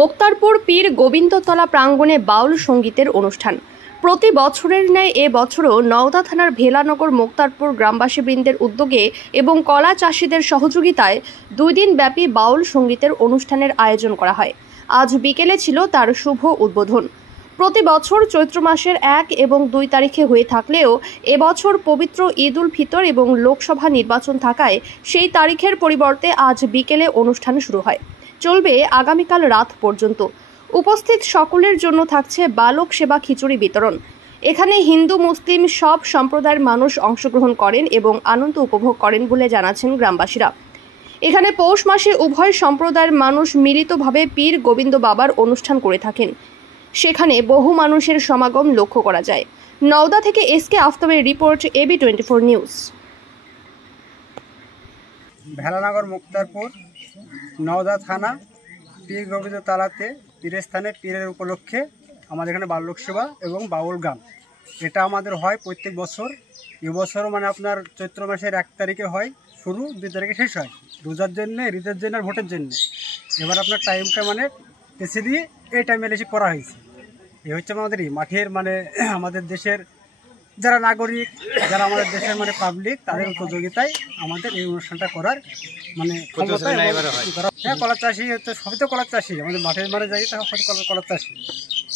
মোক্তারপুর পীর গোবিন্দতলা প্রাঙ্গণে বাউল সঙ্গীতের অনুষ্ঠান। প্রতি বছরের ন্যায় এ বছরও নওদা থানার ভেলানগর মোক্তারপুর গ্রামবাসীবৃন্দের উদ্যোগে এবং কলা চাষিদের সহযোগিতায় 2 দিন ব্যাপী বাউল সঙ্গীতের অনুষ্ঠানের আয়োজন করা হয়। আজ বিকেলে ছিল তার শুভ উদ্বোধন। প্রতি বছর চৈত্র মাসের 1 এবং 2 তারিখে হয়ে থাকলেও এবছর পবিত্র ঈদ উল ফিতর এবং লোকসভা নির্বাচন থাকায় সেই তারিখের পরিবর্তে আজ বিকেলে অনুষ্ঠান শুরু হয়, চলবে আগামীকাল রাত পর্যন্ত। উপস্থিত সকলের জন্য থাকছে বালক সেবা খিচুড়ি বিতরণ। এখানে হিন্দু মুসলিম সব সম্প্রদায়ের মানুষ অংশগ্রহণ করেন এবং আনন্দ উপভোগ করেন বলে জানাচ্ছেন গ্রামবাসীরা। এখানে পৌষ মাসে উভয় সম্প্রদায়ের মানুষ মিলিতভাবে পীর গোবিন্দ বাবার অনুষ্ঠান করে থাকেন। সেখানে বহু মানুষের সমাগম লক্ষ্য করা যায়। নওদা থেকে এসকে আফতাবের report, AB24 news. Bhelanagar Muktarpur Nawda থানা পীর গোবিন্দতলাতে পীরের স্থানে পীরের উপলক্ষে আমাদের এখানে বাল্যক সেবা এবং বাউল গান এটা আমাদের হয় প্রত্যেক বছর। এবছরও মানে আপনার চৈত্র মাসের 1 তারিখে হয় শুরু, 2 তারিখে শেষ হয়, রোজার জন্যে, ঈদের জন্য আর ভোটের জন্য। এবার আপনার টাইমটা মানে পেছে দিয়ে এই টাইমে এসে করা হয়েছে। এই হচ্ছে আমাদের মাঠের মানে আমাদের দেশের যারা নাগরিক, যারা আমাদের দেশের মানে পাবলিক, তাদের উপযোগিতায় আমাদের এই অনুষ্ঠানটা করার মানে ক্ষমতা। হ্যাঁ, কলার চাষি হচ্ছে, সবই তো কলার চাষি, আমাদের মাঠের মানে যাই তা সবই কলার চাষি,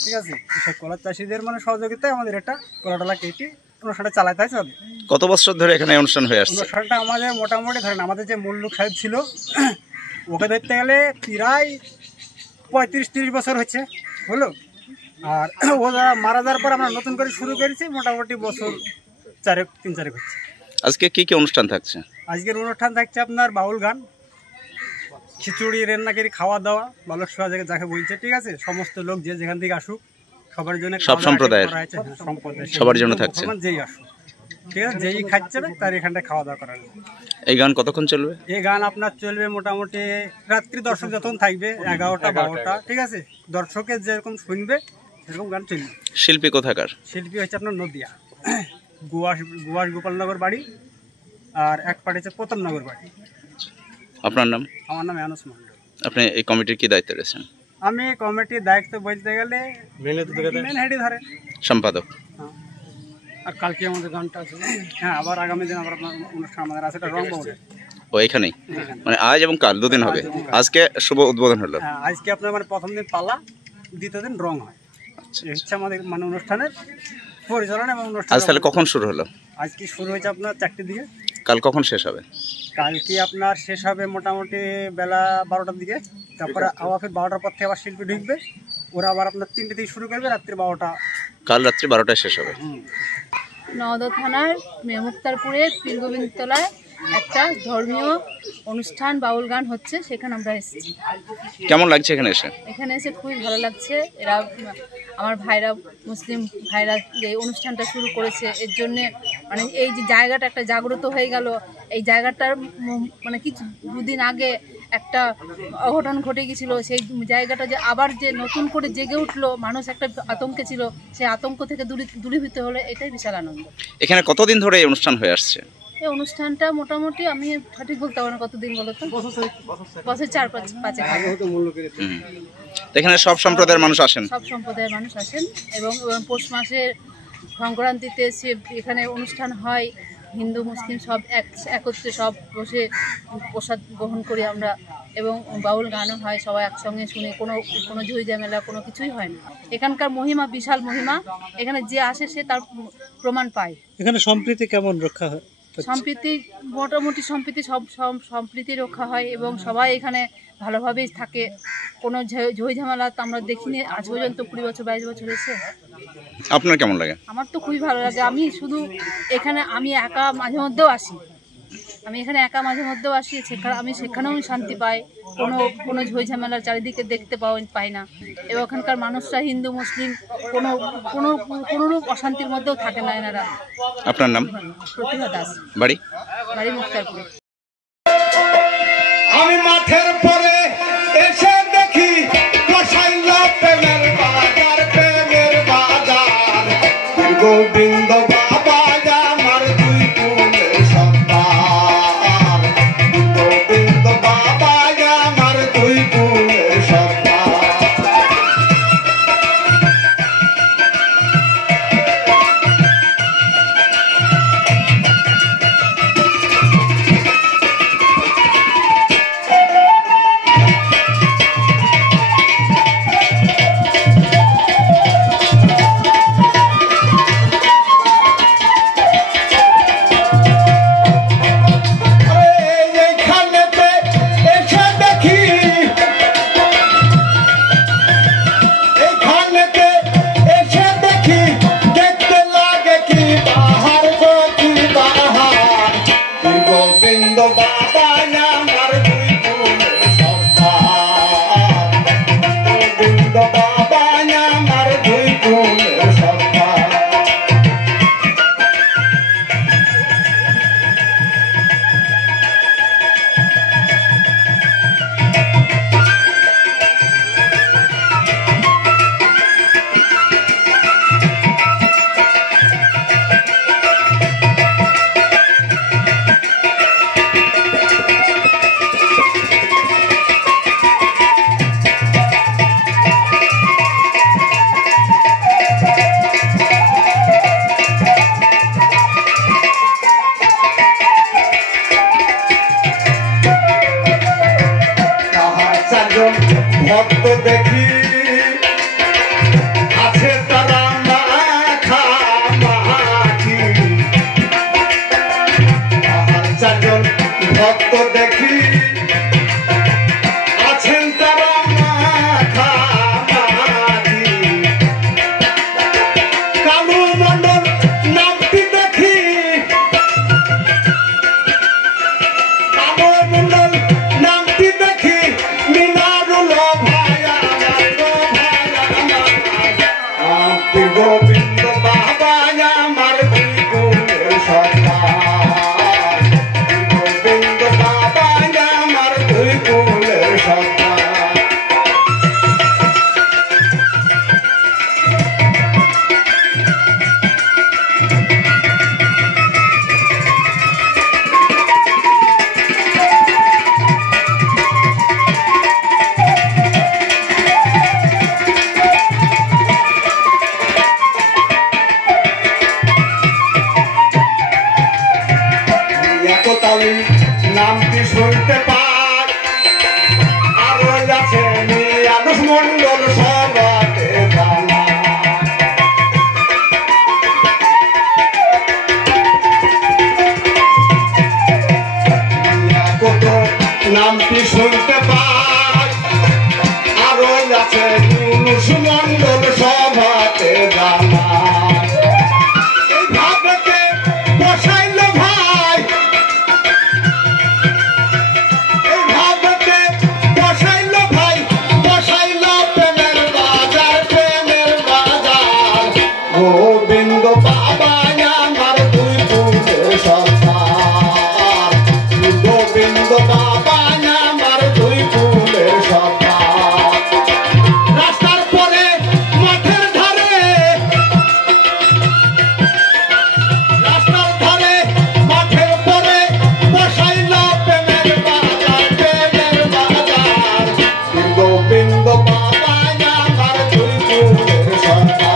ঠিক আছে। সেই কলার চাষিদের মানে সহযোগিতায় আমাদের এটা কলাডালা কেটে অনুষ্ঠানটা চালাতে হয়। চলে কত বছর ধরে এখানে অনুষ্ঠান হয়ে আসছে? অনুষ্ঠানটা আমাদের মোটামুটি ধরেন আমাদের যে মূল লোক সাহেব ছিল ওকে ধরতে গেলে প্রায় 35-30 বছর হচ্ছে হলো। আর ও মারা যাওয়ার পর আমরা নতুন করে শুরু করেছি, মোটামুটি বছর 3-4 হচ্ছে। আজকে কি কি অনুষ্ঠান থাকছে? আজকের অনুষ্ঠান থাকছে আপনার বাউল গান, খিচুড়ি, রান্নাকারি, খাওয়া দাওয়া, বালক সেবা যাকে বলছে, ঠিক আছে। সমস্ত লোক যে যেখান থেকে আসুক সবার জন্য, সব সম্প্রদায়ের সবার জন্য থাকছে, যেই আসুক, ঠিক আছে, যেই খাচ্ছে তার এখানটায় খাওয়া দাওয়া করা হবে। এই গান কতক্ষণ চলবে? এই গান আপনার চলবে মোটামুটি রাত্রি, দর্শক যখন থাকবে 11টা-12টা, ঠিক আছে। দর্শকের যেরকম শুনবে সেরকম গান চলবে। শিল্পী কোথাকার? শিল্পী হচ্ছে আপনার নদিয়া, গুয়াশ গোপালনগর বাড়ি, আর এক পাড়ে হচ্ছে প্রতাপনগর বাড়ি। আপনার নাম? আমার নাম আনস মন্ডল। আপনি এই কমিটির কি দায়িত্ব রয়েছেন? আমি কমিটির দায়িত্ব বলতে গেলে মেন হেডই ধরে সম্পাদক। আর কালকে আমাদের গানটা আছে, হ্যাঁ, আবার আগামী দিন আবার অনুষ্ঠান আমাদের আছে, এটা রং বাউল। ও এখানেই মানে আজ এবং কাল 2 দিন হবে। আজকে শুভ উদ্বোধন হলো। হ্যাঁ, আজকে আপনার মানে প্রথম দিন পালা, দ্বিতীয় দিন রং হয়। এই হচ্ছে আমাদের মানে অনুষ্ঠানের পরিচালনা এবং অনুষ্ঠান। আজ তাহলে কখন শুরু হলো? আজকে শুরু হয়েছে আপনার 4টের দিকে। কাল কখন শেষ হবে? কালকে আপনার শেষ হবে মোটামুটি বেলা 12টার দিকে। তারপরে আবার 12টার পর থেকে আবার শিল্পী ঢুকবে, ওরা আবার আপনার 3টে থেকে শুরু করবে, রাত্রি 12টা। কাল রাত্রি 12টায় শেষ হবে। নওদা থানার মুক্তারপুরের পীর গোবিন্দতলায় একটা ধর্মীয় অনুষ্ঠান বাউল গান হচ্ছে, সেখানে আমরা এসেছি। কেমন লাগছে এখানে এসে? এখানে এসে খুবই ভালো লাগছে। এরা আমার ভাইরা, মুসলিম ভাইরা যে অনুষ্ঠানটা শুরু করেছে, এর জন্যে মানে এই যে জায়গাটা একটা জাগ্রত হয়ে গেল। এই জায়গাটার মানে কিছু 2 দিন আগে একটা অঘটন ঘটে গেছিল, সেই জায়গাটা যে আবার যে নতুন করে জেগে উঠলো, মানুষ একটা আতঙ্কে ছিল, সেই আতঙ্ক থেকে দূরীভূত হলো, এটাই বিশাল আনন্দ। এখানে কতদিন ধরে এই অনুষ্ঠান হয়ে আসছে? এই অনুষ্ঠানটা মোটামুটি আমি সঠিক বলতে পারবো না কতদিন, বলো তো? বছর 4-5 এখানে সব সম্প্রদায়ের মানুষ আসেন? সব সম্প্রদায়ের মানুষ আসেন এবং পৌষ মাসের সংক্রান্তিতে এখানে অনুষ্ঠান হয়। হিন্দু মুসলিম সব একত্রে সব বসে প্রসাদ গ্রহণ করি আমরা, এবং বাউল গানও হয়, সবাই একসঙ্গে শুনে, কোনো ঝুই ঝামেলা কোনো কিছুই হয় না। এখানকার মহিমা বিশাল মহিমা, এখানে যে আসে সে তার প্রমাণ পায়। এখানে সম্প্রীতি কেমন রক্ষা হয়? সম্প্রীতি মোটামুটি সম্প্রীতি রক্ষা হয় এবং সবাই এখানে ভালোভাবেই থাকে। কোনো ঝই ঝামেলা তো আমরা দেখিনি আজ পর্যন্ত, 20-22 বছর এসে। আপনার কেমন লাগে? আমার তো খুবই ভালো লাগে। আমি শুধু এখানে আমি একা মাঝে মধ্যেও আসি, আমি সেখানেও শান্তি পাই। কোনো ঝই ঝামেলা চারিদিকে দেখতে পাই না, এবং ওখানকার মানুষরা হিন্দু মুসলিম কোনোরূপ অশান্তির মধ্যেও থাকে না এনারা। আপনার নাম? প্রতিভা দাস। বাড়ি মুক্তারপুর। আমি মাঠের পরে এসে দেখি প্রেমের বাজার গোবিন্দ বাবা আমার 2 কুলের সন্তান, গোবিন্দ বাবা আমার 2 কুলের সন্তান। গোবিন্দ বাবা আমার দুই কুলের সর্দার গোবিন্দ বাবা আমার দুই কুলের সর্দার নামটি শুনতে পাই আরো আছে মিয়ানুষ মন্ডল সবাতে জানা কত নামটি শুনতে পাই আরো আছে মিয়ানুষ মন্ডল সবাতে জানা ভাবতে বসাইল ভাই গোবিন্দ বাবা আমার দুই কুলের সর্দার গোবিন্দ বাবা আমার দুই কুলের সর্দার রাস্তার পরে মাঠের ধারে রাস্তার ধারে মাঠের পরে বসাইল প্রেমের বাজার গোবিন্দ বাবা আমার দুই কুলের সর্দার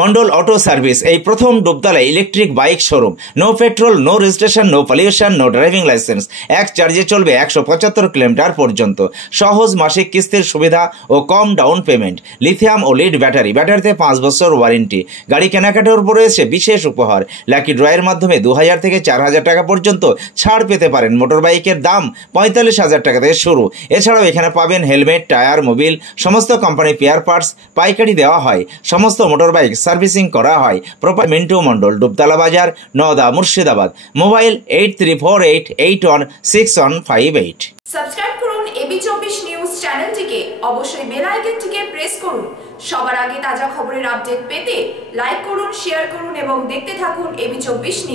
মন্ডল অটো সার্ভিস এই প্রথম ডুবতলায় electric bike showroom. No petrol, no registration, no pollution, no driving licence. এক চার্জে চলবে 175 কিলোমিটার পর্যন্ত। সহজ মাসিক কিস্তির সুবিধা ও কম ডাউন পেমেন্ট। লিথিয়াম ও লিড ব্যাটারি, ব্যাটারিতে 5 বছর ওয়ারেন্টি। গাড়ি কেনাকাটার উপর রয়েছে বিশেষ উপহার। লাকি ড্রয়ের মাধ্যমে 2000 থেকে 4000 টাকা পর্যন্ত ছাড় পেতে পারেন। মোটর বাইকের দাম 45,000 টাকা থেকে শুরু। এছাড়াও এখানে পাবেন হেলমেট, টায়ার, মোবিল, সমস্ত কোম্পানির পেয়ার পার্টস পাইকারি দেওয়া হয়। সমস্ত মোটর বাইক সার্ভিসিং করা হয়। প্রপার মিন্টু মন্ডল, ডুবতলা বাজার, নওদা, মুর্শিদাবাদ। মোবাইল 8348816158। সাবস্ক্রাইব করুন এবি24 নিউজ চ্যানেলটিকে, অবশ্যই বেল আইকনটিকে প্রেস করুন। সবার আগে তাজা খবরের আপডেট পেতে লাইক করুন, শেয়ার করুন এবং দেখতে থাকুন এবি24 নিউজ।